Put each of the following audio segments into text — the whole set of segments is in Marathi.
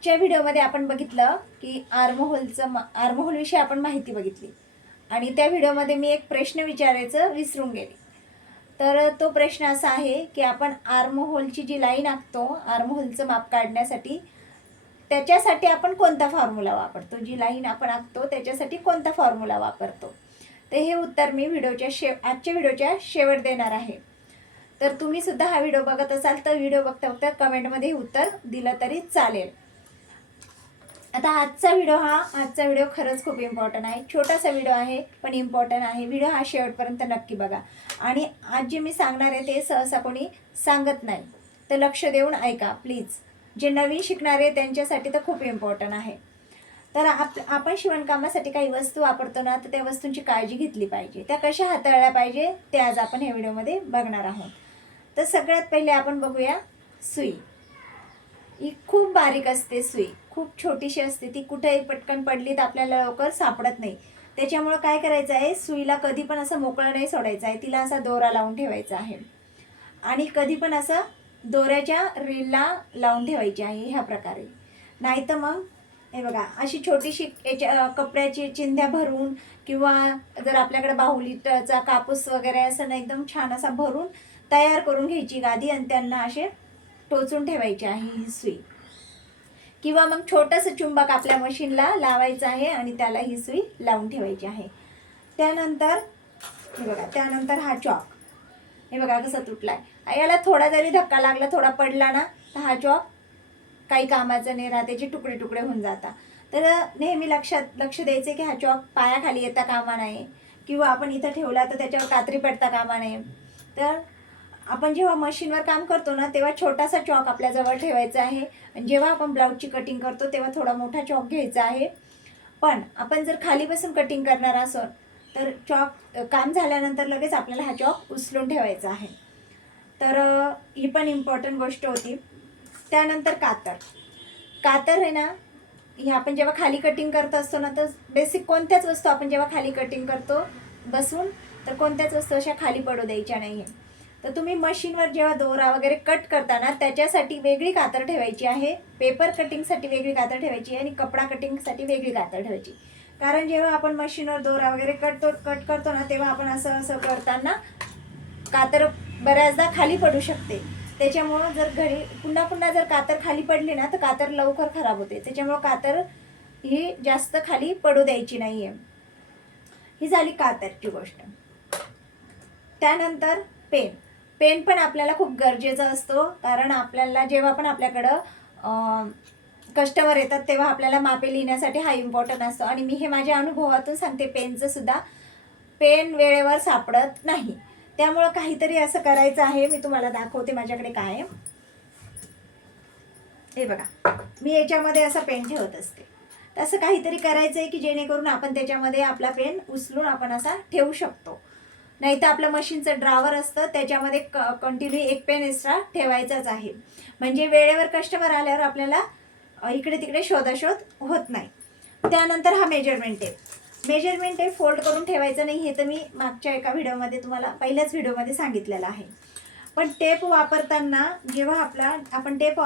आजच्या व्हिडिओमध्ये आपण बघितलं की आर्महोल विषयी आपण माहिती बघितली आणि त्या व्हिडिओमध्ये मी एक प्रश्न विचारायचं विसरून गेले. तर तो प्रश्न असा आहे की आपण आर्महोलची जी लाईन आखतो, आर्महोलचं माप काढण्यासाठी त्याच्यासाठी आपण कोणता फॉर्म्युला वापरतो, जी लाईन आपण आखतो त्याच्यासाठी कोणता फॉर्म्युला वापरतो. तर हे उत्तर मी आजच्या व्हिडिओच्या शेवट देणार आहे. तर तुम्ही सुद्धा हा व्हिडिओ बघत असाल तर व्हिडिओ बघता बघता कमेंटमध्ये उत्तर दिलं तरी चालेल. आता आजचा व्हिडिओ खरंच खूप इम्पॉर्टंट आहे. छोटासा व्हिडिओ आहे पण इम्पॉर्टंट आहे. व्हिडिओ हा शेवटपर्यंत नक्की बघा. आणि आज जे मी सांगणार आहे ते सहसा कोणी सांगत नाही, तर लक्ष देऊन ऐका प्लीज. जे नवीन शिकणारे त्यांच्यासाठी तर खूप इम्पॉर्टंट आहे. तर आपण शिवणकामासाठी काही वस्तू वापरतो ना, तर त्या वस्तूंची काळजी घेतली पाहिजे. त्या कशा हाताळल्या पाहिजे ते आज आपण या व्हिडिओमध्ये बघणार आहोत. तर सगळ्यात पहिले आपण बघूया सुई. ही खूप बारीक असते सुई, खूप छोटीशी असते. ती कुठेही पटकन पडली तर आपल्याला लवकर सापडत नाही. त्याच्यामुळं काय करायचं आहे, सुईला कधी पण असं मोकळं नाही सोडायचं आहे. तिला असा दोरा लावून ठेवायचा आहे आणि कधी पण असं दोऱ्याच्या रीलला लावून ठेवायची आहे ह्या प्रकारे. नाही तर मग हे बघा अशी छोटीशी कपड्याची चिंध्या भरून किंवा जर आपल्याकडे बाहुलीचा कापूस वगैरे असं ना एकदम छान असा भरून तयार करून घ्यायची गादी आणि त्यांना असे टोचून ठेवायची आहे ही सुई. किंवा मग छोटंसं चुंबक आपल्या मशीनला लावायचं आहे आणि त्याला ही सुई लावून ठेवायची आहे. त्यानंतर हे बघा, त्यानंतर हा चॉक हे बघा कसा तुटलाय. याला थोडा जरी धक्का लागला, थोडा पडला ना, तर हा चॉक काही कामाचं नाही राहत, त्याचे तुकडे तुकडे होऊन जातात. तर नेहमी लक्ष द्यायचं की हा चॉक पायाखाली येता कामा नये किंवा आपण इथं ठेवला तर त्याच्यावर कात्री पडता कामा नये. तर आपण जेव्हा मशीनवर काम करतो ना, तेव्हा छोटासा चॉक आपल्याजवळ ठेवायचा आहे. आणि जेव्हा आपण ब्लाऊजची कटिंग करतो तेव्हा थोडा मोठा चॉक घ्यायचा आहे. पण आपण जर खाली बसून कटिंग करणार असो तर चॉक काम झाल्यानंतर लगेच आपल्याला हा चॉक उचलून ठेवायचा आहे. तर ही पण इम्पॉर्टंट गोष्ट होती. त्यानंतर कातर आहे ना, ही आपण जेव्हा खाली कटिंग करत असतो ना, तर बेसिक कोणत्याच वस्तू आपण जेव्हा खाली कटिंग करतो बसून, तर कोणत्याच वस्तू अशा खाली पडू द्यायच्या नाही. तर तुम्ही मशीनवर जेव्हा दोरा वगैरे कट करताना त्याच्यासाठी वेगळी कातर ठेवायची आहे, पेपर कटिंगसाठी वेगळी कातर ठेवायची आणि कपडा कटिंगसाठी वेगळी कातर ठेवायची. कारण जेव्हा आपण मशीनवर दोरा वगैरे कट करतो ना, तेव्हा आपण असं करताना कातर बऱ्याचदा खाली पडू शकते. त्याच्यामुळं जर पुन्हा जर कातर खाली पडली ना, तर कातर लवकर खराब होते. त्याच्यामुळं कातर ही जास्त खाली पडू द्यायची नाही आहे. ही झाली कातरची गोष्ट. त्यानंतर पेन पण आपल्याला खूप गरजेचा असतो. कारण आपल्याला जेव्हा पण आपल्याकडं कस्टमर येतात तेव्हा आपल्याला मापे लिहिण्यासाठी हा इम्पॉर्टंट असतो. आणि मी हे माझ्या अनुभवातून सांगते, पेनचं सुद्धा पेन वेळेवर सापडत नाही. त्यामुळं काहीतरी असं करायचं आहे. मी तुम्हाला दाखवते माझ्याकडे काय आहे. हे बघा, मी याच्यामध्ये असा पेन ठेवत असते. तसं काहीतरी करायचं आहे की जेणेकरून आपण त्याच्यामध्ये आपला पेन उचलून आपण असा ठेवू शकतो. नाही तर आपलं मशीनचं ड्रावर असतं त्याच्यामध्ये कंटिन्यू एक पेन एक्स्ट्रा ठेवायचाच आहे. म्हणजे वेळेवर कस्टमर आल्यावर आपल्याला इकडे तिकडे शोधाशोध होत नाही. त्यानंतर हा मेजरमेंट टेप फोल्ड करून ठेवायचं नाही. हे तर मी मागच्या एका व्हिडिओमध्ये तुम्हाला पहिल्याच व्हिडिओमध्ये सांगितलेलं आहे. पण टेप वापरताना जेव्हा आपण टेप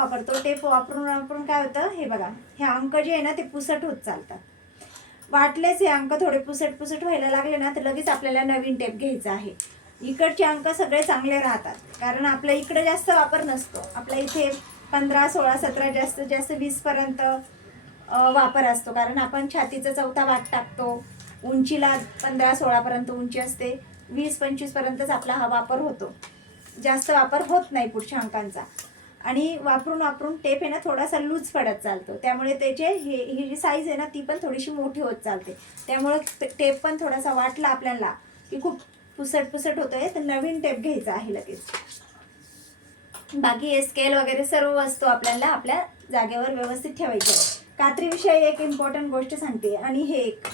वापरून काय होतं, हे बघा, हे अंक जे आहे ना ते पुसट होत चालतात. वाटलेच हे अंक थोडे पुसट व्हायला लागले ना, तर लगेच आपल्याला नवीन टेप घ्यायचा आहे. इकडचे अंक सगळे चांगले राहतात कारण आपल्या इकडे जास्त वापर नसतो. आपल्या इथे 15, 16, 17 जास्तीत जास्त 20पर्यंत वापर असतो. कारण आपण छातीचा चौथा भाग टाकतो. उंचीला 15-16पर्यंत उंची असते. 20-25पर्यंतच आपला हा वापर होतो. जास्त वापर होत नाही पुढच्या अंकांचा. आणि वापरून टेप आहे ना थोडासा लूज पडत चालतो. त्यामुळे त्याचे ही जी साईज आहे ना ती पण थोडीशी मोठी होत चालते. त्यामुळे टेप पण थोडासा वाटला आपल्याला की खूप पुसट होतोय तर नवीन टेप घ्यायचा आहे लगेच. बाकी स्केल वगैरे सर्व वस्तू आपल्याला आपल्या जागेवर व्यवस्थित ठेवायची आहे. कात्रीविषयी एक इम्पॉर्टंट गोष्ट सांगते. आणि हे एक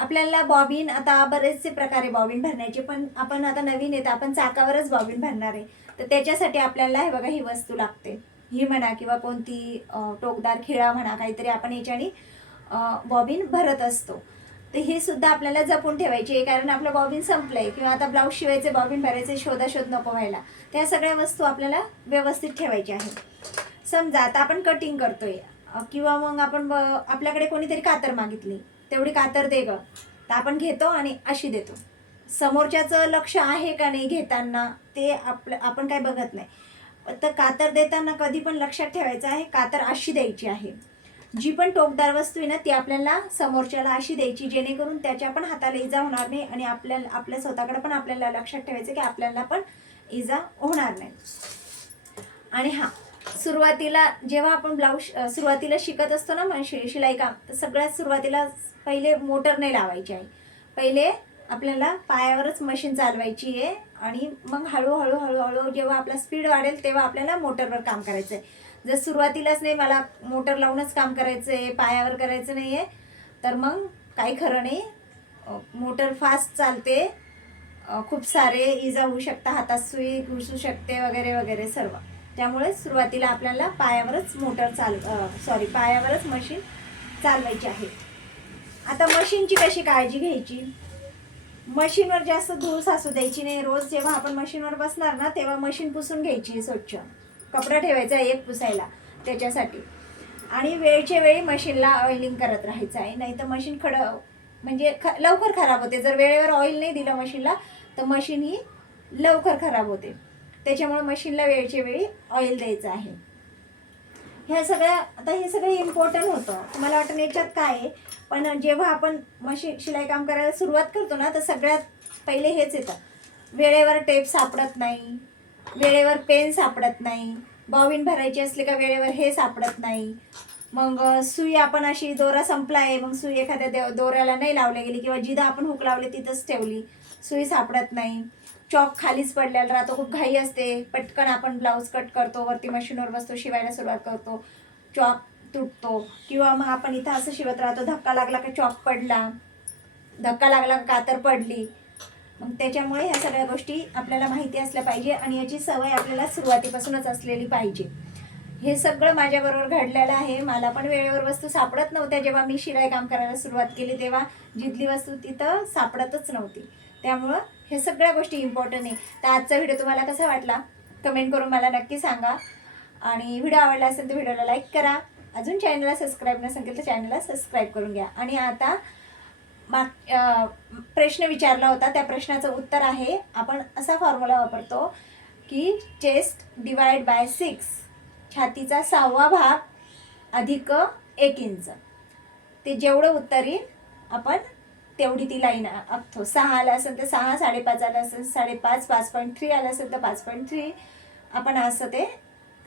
आपल्याला बॉबिन, आता बरेचसे प्रकारे बॉबिन भरण्याचे, पण आपण आता नवीन येतं आपण चाकावरच बॉबिन भरणार आहे. तर त्याच्यासाठी आपल्याला हे बघा ही वस्तू लागते. ही म्हणा किंवा कोणती टोकदार खिळा म्हणा, काहीतरी आपण याच्याने बॉबिन भरत असतो. तर हे सुद्धा आपल्याला जपून ठेवायची आहे. कारण आपलं बॉबिन संपलंय किंवा आता ब्लाऊज शिवायचे, बॉबिन भरायचे, शोधाशोध नको व्हायला. त्या सगळ्या वस्तू आपल्याला व्यवस्थित ठेवायच्या आहेत. समजा आता आपण कटिंग करतोय, किंवा मग आपण आपल्याकडे कोणीतरी कातर मागितली, तेवढी कातर दे ग, तर आपण घेतो आणि अशी देतो. समोरच्याचं लक्ष आहे का नाही घेताना ते आपण काय बघत नाही. तर कातर देताना कधी पण लक्षात ठेवायचं आहे, कातर अशी द्यायची आहे. जी पण टोकदार वस्तू आहे ना ती आपल्याला समोरच्याला अशी द्यायची जेणेकरून त्याच्या पण हाताला इजा होणार नाही आणि आपल्या स्वतःकडे पण आपल्याला लक्षात ठेवायचं की आपल्याला पण इजा होणार नाही. आणि हां, सुरुवातीला जेव्हा आपण ब्लाऊज सुरुवातीला शिकत असतो ना मग शिलाई काम, तर सगळ्यात सुरुवातीला पहिले मोटर नाही लावायची आहे. पहिले आपल्याला पायावरच मशीन चालवायची आहे आणि मग हळूहळू हळूहळू जेव्हा आपला स्पीड वाढेल तेव्हा आपल्याला मोटरवर काम करायचं आहे. जर सुरुवातीलाच नाही मला मोटर लावूनच काम करायचं आहे, पायावर करायचं नाही आहे, तर मग काही खरं नाही. मोटर फास्ट चालते, खूप सारे इजा होऊ शकता, हातात सुई घुसू शकते वगैरे वगैरे सर्व. त्यामुळे सुरुवातीला आपल्याला पायावरच पायावरच मशीन चालवायची आहे. आता मशीनची कशी काळजी घ्यायची? मशीनवर जास्त धूळ साचू द्यायची नाही. रोज जेव्हा आपण मशीनवर बसणार ना तेव्हा मशीन पुसून घ्यायची स्वच्छ. कपडा ठेवायचा एक पुसायला त्याच्यासाठी. आणि वेळच्या वेळी मशीनला ऑइलिंग करत राहायचं आहे, नाही तर मशीन लवकर खराब होते. जर वेळेवर ऑइल नाही दिलं मशीनला तर मशीन ही लवकर खराब होते. त्याच्यामुळे मशीनला वेळच्या वेळी ऑइल द्यायचं आहे. हे सगळं इम्पॉर्टंट होतं. तुम्हाला वाटतं याच्यात काय आहे, पण जेव्हा आपण शिलाई काम करायला सुरुवात करतो ना तर सगळ्यात पहिले हेच येतं. वेळेवर टेप सापडत नाही, वेळेवर पेन सापडत नाही, बॉबिन भरायची असली का वेळेवर हे सापडत नाही. मग सुई आपण अशी दोरा संपला आहे, मग सुई एखाद्या दोऱ्याला नाही लावली गेली किंवा जिथं आपण हुक लावले तिथंच ठेवली, सुई सापडत नाही. चॉक खालीच पडलेला राहतो, खूप घाई असते, पटकन आपण ब्लाऊज कट करतो, वरती मशीनवर बसतो, शिवायला सुरुवात करतो, चॉक तुटतो. किंवा मग आपण इथं असं शिवत राहतो, धक्का लागला का चॉक पडला, धक्का लागला का कातर पडली. मग त्याच्यामुळे ह्या सगळ्या गोष्टी आपल्याला माहिती असल्या पाहिजे आणि याची सवय आपल्याला सुरुवातीपासूनच असलेली पाहिजे. हे सगळं माझ्याबरोबर घडलेलं आहे. मला पण वेळेवर वस्तू सापडत नव्हत्या. जेव्हा मी शिलाई काम करायला सुरुवात केली तेव्हा जिथली वस्तू तिथं सापडतच नव्हती. त्यामुळं हे सगळ्या गोष्टी इम्पॉर्टंट आहे. तर आजचा व्हिडिओ तुम्हाला कसा वाटला कमेंट करून मला नक्की सांगा. आणि व्हिडिओ आवडला असेल तर व्हिडिओला लाईक करा. अजून चॅनलला सबस्क्राईब नसेल तर चॅनलला सबस्क्राईब करून घ्या. आणि आता प्रश्न विचारला होता त्या प्रश्नाचं उत्तर आहे, आपण असा फॉर्म्युला वापरतो की चेस्ट डिवाइड बाय 6, छातीचा 6वा भाग अधिक 1 इंच. ते जेवढं उत्तर येईल आपण तेवढी ती लाईन आखतो. 6 आलं असेल तर 6, 5.5 आलं असेल 5.5, 5.3 आलं असेल तर 5.3, आपण असं ते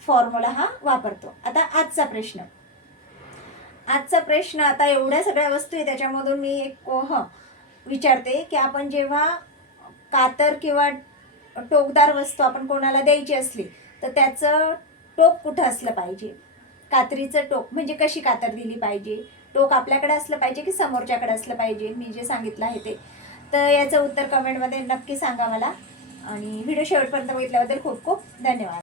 फॉर्म्युला हा वापरतो. आता आजचा प्रश्न आता एवढ्या सगळ्या वस्तू आहे त्याच्यामधून मी एक विचारते की आपण जेव्हा कातर किंवा टोकदार वस्तू आपण कोणाला द्यायची असली तर त्याचं टोक कुठं असलं पाहिजे? कात्रीचं टोक म्हणजे कशी कातर दिली पाहिजे? टोक आपल्याकडे असलं पाहिजे की समोरच्याकडे असलं पाहिजे? मी जे सांगितलं आहे ते. तर याचं उत्तर कमेंटमध्ये नक्की सांगा मला. आणि व्हिडिओ शेवटपर्यंत बघितल्याबद्दल खूप खूप धन्यवाद.